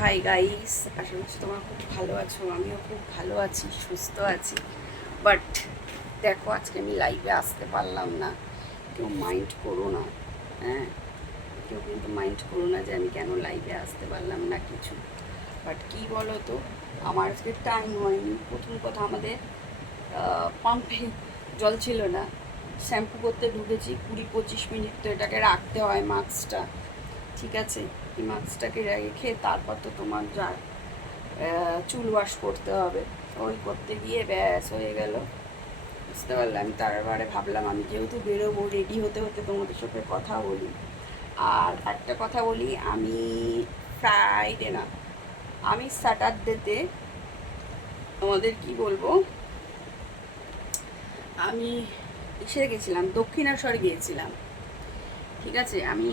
Hi guys, আশা করছি তোমরা খুব ভালো আছো। আমিও খুব ভালো আছি, সুস্থ আছি। বাট দেখো, আজকে আমি লাইভে আসতে পারলাম না। কেউ মাইন্ড করো না, হ্যাঁ, কেউ কিন্তু মাইন্ড করো না যে আমি কেন লাইভে আসতে পারলাম না কিছু। বাট কী বলো তো, আমার আজকে টাইম হয়নি। প্রথম কথা, আমাদের পাম্পে জল ছিল না। শ্যাম্পু করতে ঢুকেছি, 20-25 মিনিট তো এটাকে রাখতে হয় মাস্কটা, ঠিক আছে। এই মাস্কটাকে রেখে তারপর তো তোমার যা চুল ওয়াশ করতে হবে, ওই করতে গিয়ে ব্যাস হয়ে গেল, বুঝতে পারলাম। আমি তারপরে ভাবলাম আমি যেহেতু বেরোবো, রেডি হতে হতে তোমাদের সাথে কথা বলি। আর একটা কথা বলি, আমি ফ্রাইডে না, আমি স্যাটারডেতে তোমাদের কি বলবো, আমি এসে গেছিলাম, দক্ষিণেশ্বর গিয়েছিলাম, ঠিক আছে। আমি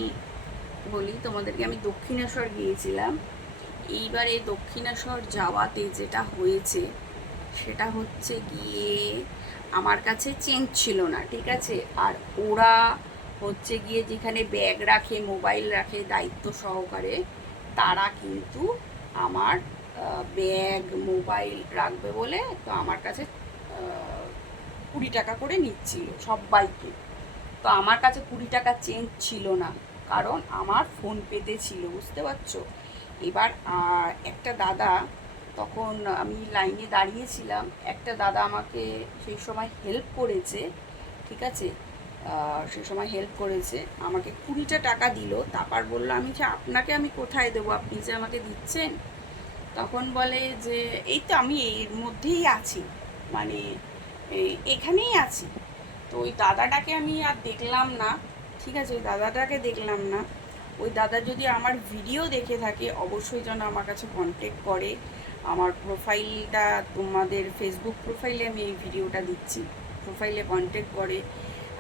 বলি তোমাদেরকে, আমি দক্ষিণেশ্বর গিয়েছিলাম। এইবারে দক্ষিণেশ্বর যাওয়াতে যেটা হয়েছে সেটা হচ্ছে গিয়ে, আমার কাছে চেঞ্জ ছিল না, ঠিক আছে। আর ওরা হচ্ছে গিয়ে যেখানে ব্যাগ রাখে, মোবাইল রাখে দায়িত্ব সহকারে, তারা কিন্তু আমার ব্যাগ মোবাইল রাখবে বলে তো আমার কাছে 20 টাকা করে নিচ্ছিল সবাইকে। তো আমার কাছে 20 টাকা চেঞ্জ ছিল না, কারণ আমার ফোন পেতে ছিল, বুঝতে পারছো। এবার একটা দাদা, তখন আমি লাইনে দাঁড়িয়েছিলাম, একটা দাদা আমাকে সেই সময় হেল্প করেছে, ঠিক আছে। সেই সময় হেল্প করেছে, আমাকে 20টা টাকা দিল। তারপর বললো, আমি যে আপনাকে আমি কোথায় দেবো, আপনি যে আমাকে দিচ্ছেন। তখন বলে যে এই তো আমি এর মধ্যেই আছি, মানে এখানেই আছি। তো ওই দাদাটাকে আমি আর দেখলাম না, ঠিক আছে, ওই দাদাটাকে দেখলাম না। ওই দাদা যদি আমার ভিডিও দেখে থাকে, অবশ্যই যেন আমার কাছে কন্ট্যাক্ট করে। আমার প্রোফাইলটা, তোমাদের ফেসবুক প্রোফাইলে আমি এই ভিডিওটা দিচ্ছি, প্রোফাইলে কন্ট্যাক্ট করে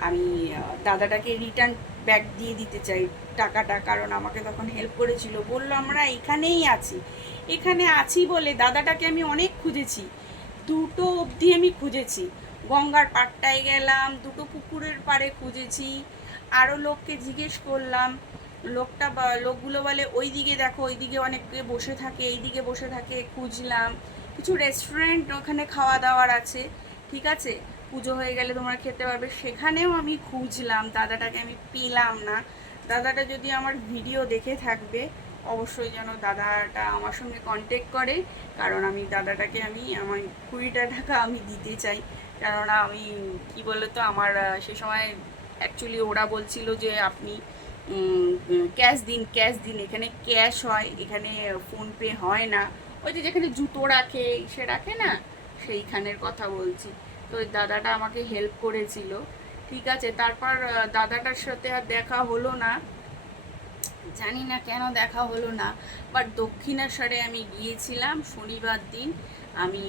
আমি দাদাটাকে রিটার্ন ব্যাক দিয়ে দিতে চাই টাকাটা। কারণ আমাকে তখন হেল্প করেছিল, বললো আমরা এখানেই আছি। এখানে আছি বলে দাদাটাকে আমি অনেক খুঁজেছি, 2টো অবধি আমি খুঁজেছি। গঙ্গার পাড়টায় গেলাম, 2টো পুকুরের পাড়ে খুঁজেছি, আরও লোককে জিজ্ঞেস করলাম। লোকগুলো বলে ওই দিকে দেখো, ওই দিকে অনেকে বসে থাকে, এই দিকে বসে থাকে, খুঁজলাম। কিছু রেস্টুরেন্ট ওখানে খাওয়া দাওয়ার আছে, ঠিক আছে, পুজো হয়ে গেলে তোমরা খেতে পারবে, সেখানেও আমি খুঁজলাম, দাদাটাকে আমি পেলাম না। দাদাটা যদি আমার ভিডিও দেখে থাকবে, অবশ্যই যেন দাদাটা আমার সঙ্গে কন্ট্যাক্ট করে। কারণ আমি দাদাটাকে আমার 20টা টাকা আমি দিতে চাই। কেননা আমি কি বলতো, আমার সে সময় অ্যাকচুয়ালি ওরা বলছিল যে আপনি ক্যাশ দিন, ক্যাশ দিন, এখানে ক্যাশ হয়, এখানে ফোনপে হয় না। ওই যে যেখানে জুতো রাখে, সে রাখে না, সেইখানের কথা বলছি। তো ওই দাদাটা আমাকে হেল্প করেছিল, ঠিক আছে। তারপর দাদাটার সাথে আর দেখা হলো না, জানি না কেন দেখা হলো না। বাট দক্ষিণেশ্বরে আমি গিয়েছিলাম শনিবার দিন, আমি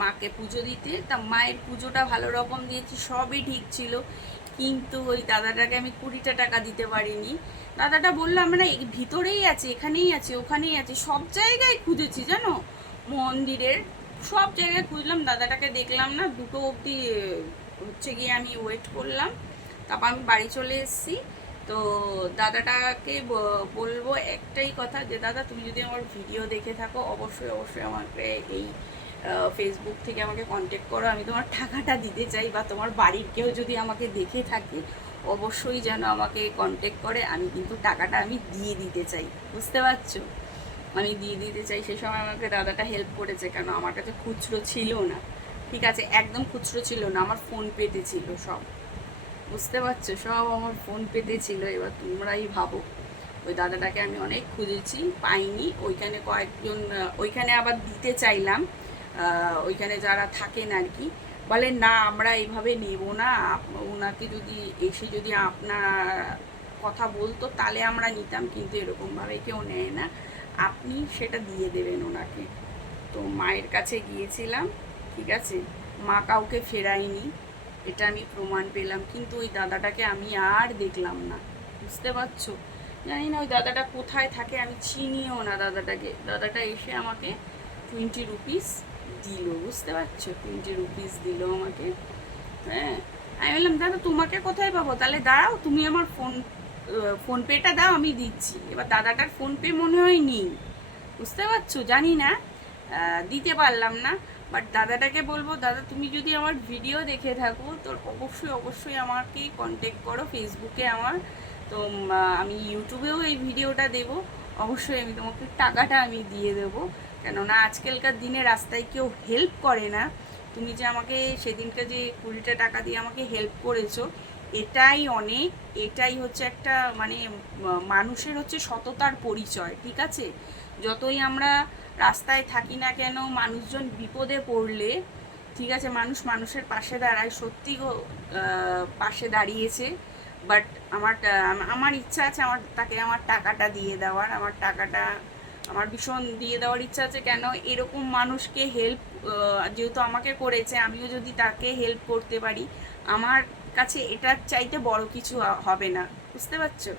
মাকে পুজো দিতে। তা মায়ের পুজোটা ভালো রকম দিয়েছি, সবই ঠিক ছিল, কিন্তু ওই দাদাটাকে আমি 20টা টাকা দিতে পারিনি। দাদাটা বললো আমরা এই ভিতরেই আছি, এখানেই আছি, ওখানেই আছি, সব জায়গায় খুঁজেছি জানো, মন্দিরের সব জায়গায় খুঁজলাম, দাদাটাকে দেখলাম না। 2টো অবধি হচ্ছে গিয়ে আমি ওয়েট করলাম, তারপর আমি বাড়ি চলে এসেছি। তো দাদাটাকে বলবো একটাই কথা, যে দাদা তুমি যদি আমার ভিডিও দেখে থাকো, অবশ্যই অবশ্যই আমাকে এই ফেসবুক থেকে আমাকে কন্ট্যাক্ট করো। আমি তোমার টাকাটা দিতে চাই, বা তোমার বাড়ির কেউ যদি আমাকে দেখে থাকে, অবশ্যই যেন আমাকে কন্ট্যাক্ট করে। আমি কিন্তু টাকাটা আমি দিয়ে দিতে চাই, বুঝতে পারছো, আমি দিয়ে দিতে চাই। সে সময় আমাকে দাদাটা হেল্প করেছে, কেন আমার কাছে খুচরো ছিল না, ঠিক আছে, একদম খুচরো ছিল না, আমার ফোন পেতে ছিল সব, বুঝতে পারছো, সব আমার ফোন পেতে ছিল। এবার তোমরাই ভাবো, ওই দাদাটাকে আমি অনেক খুঁজেছি, পাইনি। ওইখানে কয়েকজন, ওইখানে আবার দিতে চাইলাম, ওইখানে যারা থাকেন আর কি, বলে না আমরা এইভাবে নেব না, ওনাকে যদি এসে যদি আপনার কথা বলতো তাহলে আমরা নিতাম, কিন্তু এরকমভাবে কেউ নেয় না, আপনি সেটা দিয়ে দেবেন ওনাকে। তো মায়ের কাছে গিয়েছিলাম, ঠিক আছে, মা কাউকে ফেরায়নি, এটা আমি প্রমাণ পেলাম, কিন্তু ওই দাদাটাকে আমি আর দেখলাম না, বুঝতে পারছো। জানি না ওই দাদাটা কোথায় থাকে, আমি চিনিও না দাদাটাকে। দাদাটা এসে আমাকে 20 রুপিস দিল, বুঝতে পারছো, 20 রুপিস দিল আমাকে। হ্যাঁ, আমি বললাম দাদা তোমাকে কোথায় পাবো, তাহলে দাঁড়াও তুমি আমার ফোনপেটা দাও, আমি দিচ্ছি। এবার দাদাটার ফোনপে মনে হয় নেই, বুঝতে পারছো? জানি না, দিতে পারলাম না। বাট দাদাটাকে বলবো, দাদা তুমি যদি আমার ভিডিও দেখে থাকো তো অবশ্যই অবশ্যই আমাকে কন্ট্যাক্ট করো ফেসবুকে আমার। তো আমি ইউটিউবেও এই ভিডিওটা দেবো, অবশ্যই আমি তোমাকে টাকাটা আমি দিয়ে দেবো। কেননা আজকালকার দিনে রাস্তায় কেউ হেল্প করে না। তুমি যে আমাকে সেদিনকে যে 20টা টাকা দিয়ে আমাকে হেল্প করেছো, এটাই অনেক। এটাই হচ্ছে একটা মানে মানুষের হচ্ছে সততার পরিচয়, ঠিক আছে? যতই আমরা রাস্তায় থাকি না কেন, মানুষজন বিপদে পড়লে, ঠিক আছে, মানুষ মানুষের পাশে দাঁড়ায়, সত্যি গো, পাশে দাঁড়িয়েছে। বাট আমার ইচ্ছা আছে আমার তাকে আমার টাকাটা দিয়ে দেওয়ার, আমার টাকাটা আমার ভীষণ দিয়ে দেওয়ার ইচ্ছা আছে। কেন, এরকম মানুষকে হেল্প যেহেতু আমাকে করেছে, আমিও যদি তাকে হেল্প করতে পারি, আমার কাছে এটার চাইতে বড় কিছু হবে না। বুঝতে পারছো?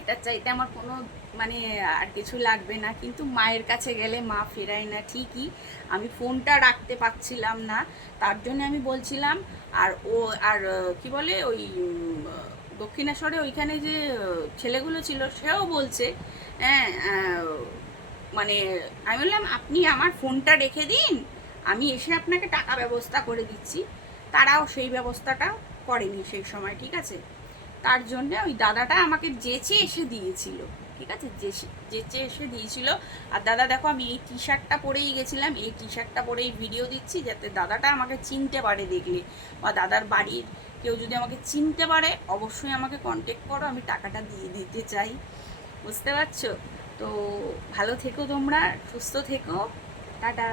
এটার চাইতে আমার কোনো মানে আর কিছু লাগবে না। কিন্তু মায়ের কাছে গেলে মা ফেরায় না ঠিকই, আমি ফোনটা রাখতে পারছিলাম না, তার জন্য আমি বলছিলাম। আর ও আর কি বলে ওই দক্ষিণেশ্বরে ওইখানে যে ছেলেগুলো ছিল সেও বলছে, হ্যাঁ, মানে আমি বললাম আপনি আমার ফোনটা রেখে দিন, আমি এসে আপনাকে টাকা ব্যবস্থা করে দিচ্ছি। তারাও সেই ব্যবস্থাটা করেনি সেই সময়, ঠিক আছে? তার জন্যে ওই দাদাটা আমাকে যেচে এসে দিয়েছিল, ঠিক আছে, যেচে এসে দিয়েছিল। আর দাদা দেখো, আমি এই টি শার্টটা পরেই গেছিলাম, এই টি শার্টটা পরেই ভিডিও দিচ্ছি, যাতে দাদাটা আমাকে চিনতে পারে দেখলে, বা দাদার বাড়ির কেউ যদি আমাকে চিনতে পারে অবশ্যই আমাকে কন্ট্যাক্ট করো, আমি টাকাটা দিয়ে দিতে চাই। বুঝতে পারছো? তো ভালো থেকো তোমরা, সুস্থ থেকো, টাটা।